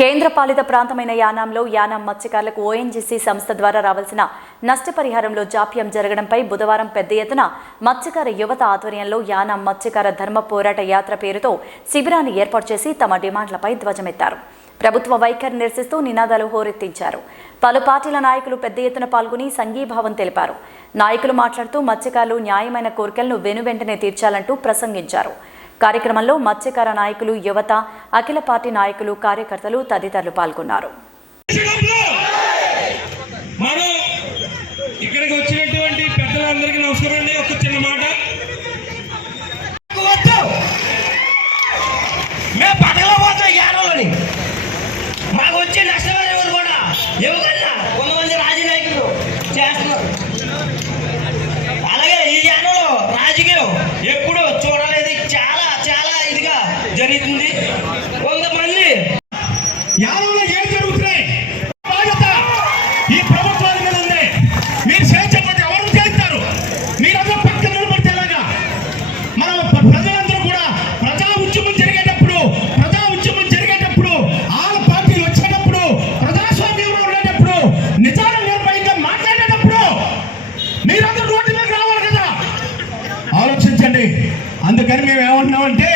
కేంద్రపాలిత ప్రాంతమైన యానాంలో యానాం మత్స్యకారులకు ఓఎన్జీసీ సంస్థ ద్వారా రావాల్సిన నష్టపరిహారంలో జాప్యం జరగడంపై బుధవారం పెద్ద ఎత్తున మత్స్యకార యువత ఆధ్వర్యంలో యానాం మత్స్యకార ధర్మ పోరాట యాత్ర పేరుతో శిబిరాన్ని ఏర్పాటు చేసి తమ డిమాండ్లపై ధ్వజమెత్తారు. ప్రభుత్వ వైఖరి నిరసిస్తూ నినాదాలు హోరెత్తించారు. పలు పార్టీల నాయకులు పెద్ద ఎత్తున పాల్గొని సంఘీభావం తెలిపారు. నాయకులు మాట్లాడుతూ మత్స్యకారులు న్యాయమైన కోరికలను వెనువెంటనే తీర్చాలంటూ ప్రసంగించారు. కార్యక్రమంలో మత్స్యకార నాయకులు యువత అఖిల పార్టీ నాయకులు కార్యకర్తలు తదితరులు పాల్గొన్నారు. ఆలోచించండి. అందుకని మేము ఏమంటున్నామంటే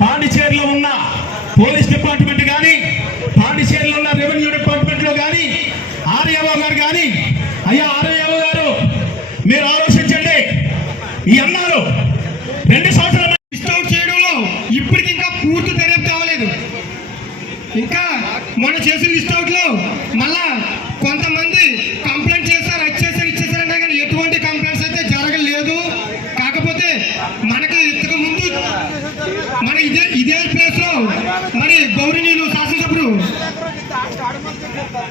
పాండిచేరిలో ఉన్న పోలీస్ డిపార్ట్మెంట్ కానీ పాండిచేరిలో ఉన్న రెవెన్యూ డిపార్ట్మెంట్లో కానీ ఆర్యవ గారు కానీ అయ్యా ఆర్యబాబు గారు మీరు ఆలోచించండి. ఈ అన్నారు రెండు సంవత్సరాలు అవుట్ చేయడంలో ఇప్పటికి ఇంకా పూర్తి దర్యాప్తు అవ్వలేదు ఇంకా మొన్న చేసిన లిస్ట్ అవుట్లో మళ్ళా కొంతమంది కంప్లైంట్ చేశారు అది చేశారు ఇది చేశారు అంటే కానీ ఎటువంటి కంప్లైంట్స్ అయితే జరగలేదు కాకపోతే మనకి ఇంతకు ముందు మన ఇదే ఇదే ప్లేస్లో మరి గౌరవనీయులు శాసనసభ్యులు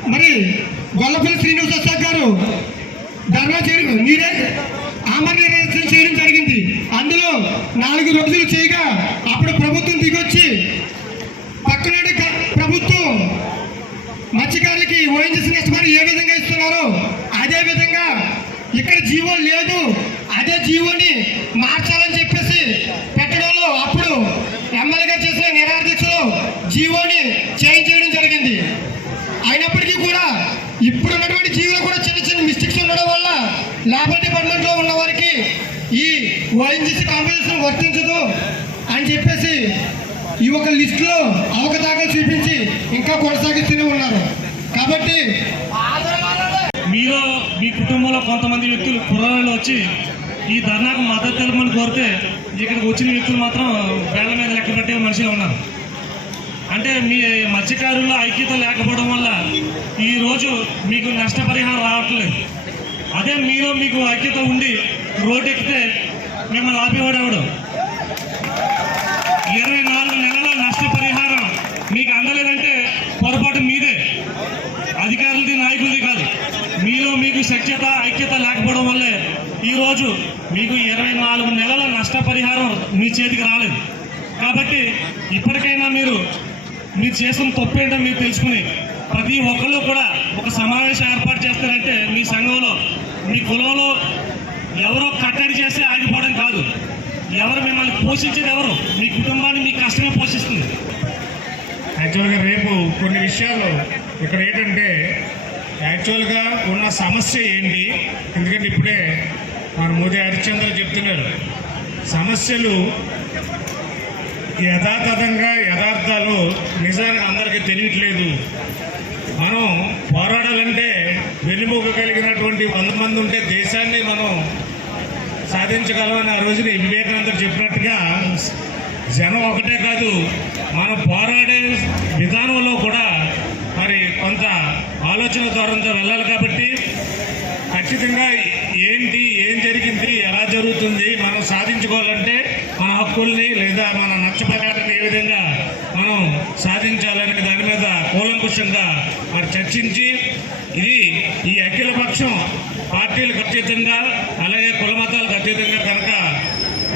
మరి గొల్లపల్లి శ్రీనివాస ప్రసాద్ గారు ధర్నా చేయడం మీరే ఆమరణ చేయడం జరిగింది. అందులో నాలుగు రోజులు చేయగా అప్పుడు ప్రభుత్వం దిగొచ్చి పక్కనాడు ప్రభుత్వం మత్స్యకారులకి ఓఎన్జీసీ మరి ఏ విధంగా ఇస్తున్నారో అదే విధంగా ఇక్కడ జీవో లేదు అదే జీవోని మార్చాలని చెప్పేసి పెట్టడంలో అప్పుడు ఎమ్మెల్యేగా చేసిన నిరాదీక్షలో జీవోని చేంజ్ చేయడం జరిగింది. అయినప్పటికీ కూడా ఇప్పుడు ఉన్నటువంటి జీవోలో కూడా చిన్న చిన్న మిస్టేక్స్ ఉండడం వల్ల లేబర్ డిపార్ట్మెంట్లో ఉన్న వారికి ఈ ఓఎన్జీసీ కాంపిటీషన్ వర్తించదు అని చెప్పేసి ఈ ఒక లిస్ట్లో అవకతవకలు చూపించి ఇంకా కొనసాగిస్తూనే ఉన్నారు. కాబట్టి మీలో మీ కుటుంబంలో కొంతమంది వ్యక్తులు కుర్రాళ్ళు వచ్చి ఈ ధర్నాకు మద్దతు తెలపమని కోరితే ఇక్కడికి వచ్చిన వ్యక్తులు మాత్రం వేళ్ళ మీద లెక్క పెట్టే మనుషులు ఉన్నారు. అంటే మీ మత్స్యకారుల్లో ఐక్యత లేకపోవడం వల్ల ఈరోజు మీకు నష్టపరిహారం రావట్లేదు. అదే మీలో మీకు ఐక్యత ఉండి రోడ్డు ఎక్కితే మిమ్మల్ని ఆపేవాడెవడు? ఇరవై నాలుగు నెలల నష్టపరిహారం మీకు అందలేదంటే పొరపాటు మీదే. అధికారులది నాయకులది కాదు. మీలో మీకు సఖ్యత ఐక్యత లేకపోవడం వల్లే ఈరోజు మీకు ఇరవై నాలుగు నెలల నష్టపరిహారం మీ చేతికి రాలేదు. కాబట్టి ఇప్పటికైనా మీరు మీరు చేసిన తప్పేంటో మీరు తెలుసుకుని ప్రతి ఒక్కళ్ళు కూడా ఒక సమావేశం ఏర్పాటు చేస్తారంటే మీ సంఘంలో మీ కులంలో ఎవరో కట్టడి చేస్తే ఆగిపోవడం కాదు. ఎవరు మిమ్మల్ని పోషించేది ఎవరు? మీ కుటుంబాన్ని మీ కష్టమే పోషిస్తుంది. యాక్చువల్గా రేపు కొన్ని విషయాలు ఇక్కడ ఏంటంటే యాక్చువల్గా ఉన్న సమస్య ఏంటి? ఎందుకంటే ఇప్పుడే మన మోదీ హరిశ్చంద్ర చెప్తున్నారు. సమస్యలు యథాతథంగా యథార్థాలు నిజానికి అందరికీ తెలియట్లేదు. మనం పోరాడాలంటే వెన్నుముక కలిగినటువంటి వంద మంది ఉంటే దేశాన్ని మనం సాధించగలమని ఆ రోజున వివేకానంద చెప్పినట్టుగా జనం ఒకటే కాదు మనం పోరాడే విధానంలో కూడా మరి కొంత ఆలోచన ధోరణితో వెళ్ళాలి కాబట్టి ఖచ్చితంగా ఏంటి ఏం జరిగింది ఎలా జరుగుతుంది మనం సాధించుకోవాలంటే మన హక్కుల్ని లేదా మన నష్టపరిహారాన్ని ఏ విధంగా మనం సాధించాలనే దాని మీద కూలంకుషంగా మరి చర్చించి ఇది ఈ అఖిల పక్షం పార్టీలకు అతీతంగా అలాగే కుల మతాలకు అతీతంగా కనుక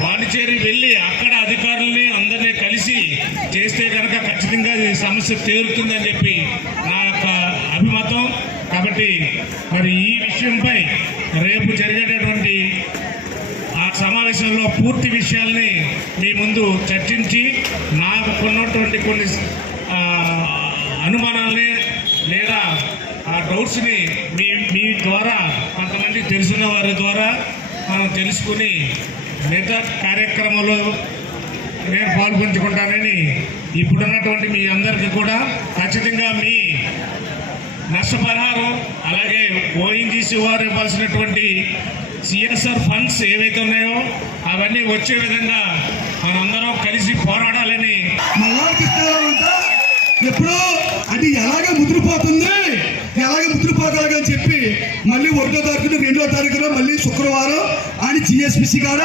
పాండిచేరి వెళ్ళి అక్కడ అధికారుల్ని అందరినీ కలిసి చేస్తే కనుక ఖచ్చితంగా ఈ సమస్య తేరుతుందని చెప్పి నా యొక్క అభిమతం. కాబట్టి మరి ఈ విషయంపై రేపు జరిగేటటువంటి ఆ సమావేశంలో పూర్తి విషయాల్ని చర్చించి నాకున్నటువంటి కొన్ని అనుమానాలని లేదా ఆ డౌట్స్ని మీ మీ ద్వారా కొంతమంది తెలిసిన వారి ద్వారా మనం తెలుసుకుని మిగతా కార్యక్రమంలో నేను పాల్పంచుకుంటానని ఇప్పుడున్నటువంటి మీ అందరికీ కూడా ఖచ్చితంగా మీ నష్టపరిహారం అలాగే ఓఎన్జీసీ వారు ఇవ్వాల్సినటువంటి సిఎస్ఆర్ ఫండ్స్ ఏవైతే ఉన్నాయో అవన్నీ వచ్చే విధంగా మనందరం కలిసి పోరాడాలని ఎప్పుడో అది ఎలాగ ముదిరిపోతుంది ఎలాగ ముదిరిపోగలగా అని చెప్పి మళ్ళీ ఒకటో తారీఖున రెండో తారీఖున మళ్ళీ శుక్రవారం అని జిఎస్పిసి కాడ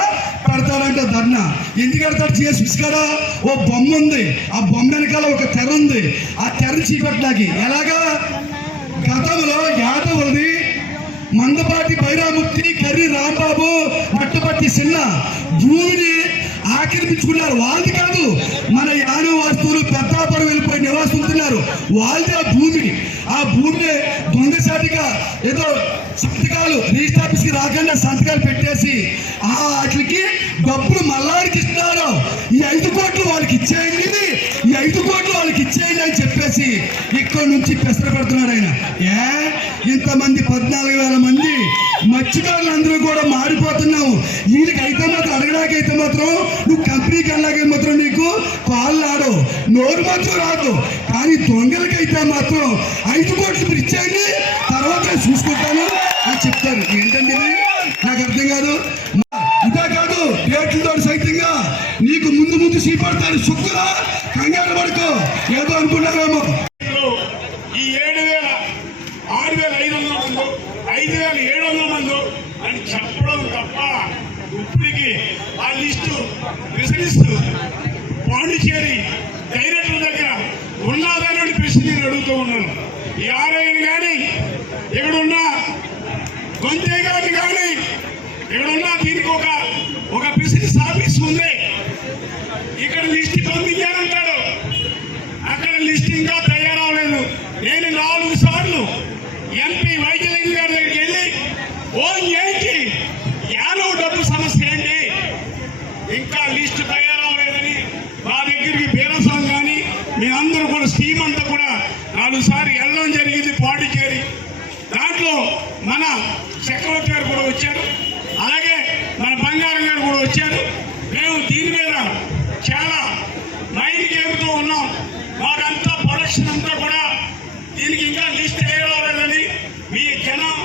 పెడతాడంట ధర్నా. ఎందుకు పెడతాడు జిఎస్పిసి కాడ? ఓ బొమ్మ ఉంది. ఆ బొమ్మ వెనకాల ఒక తెర ఉంది. ఆ తెర చీకట్లాగి. ఎలాగా? గతంలో యాదవులది మందపాటి బైరాముక్తి కర్రి రాంబాబు పట్టుపట్టి సిన్న భూమిని ఆక్రమించుకున్నారు. వాళ్ళది కాదు మన యాన వాస్తువులు పెద్దాపురం వెళ్ళిపోయి నివాసిస్తున్నారు వాళ్ళది ఆ భూమి ఆ భూమిని దొంగసాటిగా ఏదో సంతకాలు రిజిస్టర్ ఆఫీస్కి రాకుండా సంతకాలు పెట్టేసి ఆ వాటికి డబ్బులు మల్లాడికి ఇస్తున్నారు ఈ ఐదు కోట్లు వాళ్ళకి ఇచ్చేయండి. ఈ ఐదు కోట్లు ఇచ్చేయండి అని చెప్పేసి ఇక్కడ నుంచి పెసరపడుతున్నాడు ఆయన. ఏ? ఇంతమంది పద్నాలుగు వేల మంది మత్స్యకారులు అందరూ కూడా మారిపోతున్నావు. వీళ్ళకి అయితే మాత్రం అడగడాకైతే మాత్రం నువ్వు కంపెనీకి వెళ్ళాకే మాత్రం నీకు కాళ్ళు నోరు మాత్రం రాదు. కానీ దొంగలకైతే మాత్రం ఐదు కోట్లు మీరు ఇచ్చేయండి తర్వాత నేను చూసుకుంటాను అని చెప్తారు. ఏంటండి నాకు అర్థం కాదు. ఇదే కాదు డేట్లతో సైతంగా నీకు ముందు ముందు సీపడతాను శుక్రా కంగారు ఏదో ఈ ఏడు వేల ఆరు వేల ఐదు వందల మంది ఐదు వేల ఏడు వందల మంది అని చెప్పడం తప్ప ఇప్పటికి ఆ లిస్టు విసరిస్తూ పాండిచేరి డైరెక్టర్ దగ్గర ఉన్నదాని ప్రశ్న నేను అడుగుతూ ఉన్నాను ఈ ఆర్ఐని కానీ ఇక్కడున్న గొంతే గారిని కానీ ఇక్కడున్న దీనికి ఒక ఒక బిజినెస్ ఆఫీస్ ఉంది ఇక్కడ లిస్ట్ పంపించారంటాడు అక్కడ లిస్ట్ ఇంకా తయారవలేదు నేను నాలుగు సార్లు ఎంపీ వైద్యలింగ గారి దగ్గరికి వెళ్ళి ఓన్ ఏంటి యాదవ్ డబ్బు సమస్య ఏంటి ఇంకా లిస్ట్ తయారవలేదని మా దగ్గరికి బీరసం కానీ మేమందరూ కూడా స్కీమ్ అంతా కూడా నాలుగు సార్లు వెళ్ళడం జరిగింది పాండిచేరి దాంట్లో మన చక్రవర్తి గారు కూడా వచ్చారు. అలాగే మన బంగారం గారు కూడా వచ్చారు. మేము దీని మీద చాలా మైండ్ గేమ్తో ఉన్నాం. వారంతా ప్రొడక్షన్ అంతా కూడా దీనికి ఇంకా లిస్ట్ వేయలేదని మీ జనం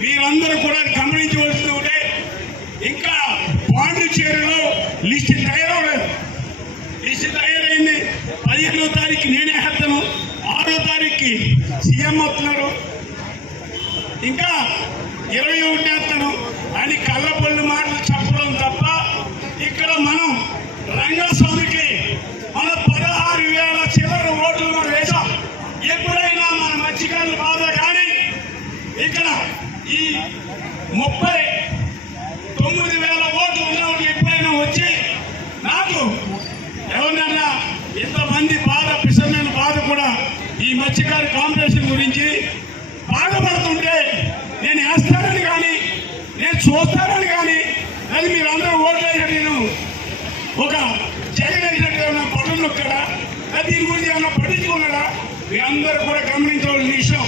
మీరందరూ కూడా గమనించవలసి ఉంటే ఇంకా పాండిచేరిలో లిస్ట్ తయారవలేదు లిస్ట్ తయారైంది పదిహేనో తారీఖు నేనే హెత్తను ఆరో తారీఖుకి సీఎం వస్తున్నారు. ఇంకా ఇరవై ఒకటి వేస్తాను. అని కళ్ళపళ్ళు మాటలు చెప్పడం తప్ప ఇక్కడ మనం రంగస్వామికి మన పదహారు వేల చివరి ఓట్లు మనం వేసాం ఎప్పుడైనా మన మత్స్యకారులు బాధ కానీ ఇక్కడ ఈ ముప్పై తొమ్మిది వేల ఓట్లు ఉన్నవాళ్ళు ఎప్పుడైనా వచ్చి నాకు ఎవరినన్నా ఇంతమంది బాధ పిసమైన బాధ కూడా ఈ మత్స్యకారు కాంపిటీషన్ గురించి బాధపడుతుంటే నేను వేస్తానని కానీ నేను చూస్తానని కానీ అది మీరు అందరూ ఓట్లేసి నేను ఒక జగన్ వేసినట్టు ఏమైనా పనులు నొక్కడా? అది దీని గురించి ఏమైనా పట్టించుకున్నాడా? మీ అందరూ కూడా గమనించవలసిన విషయం.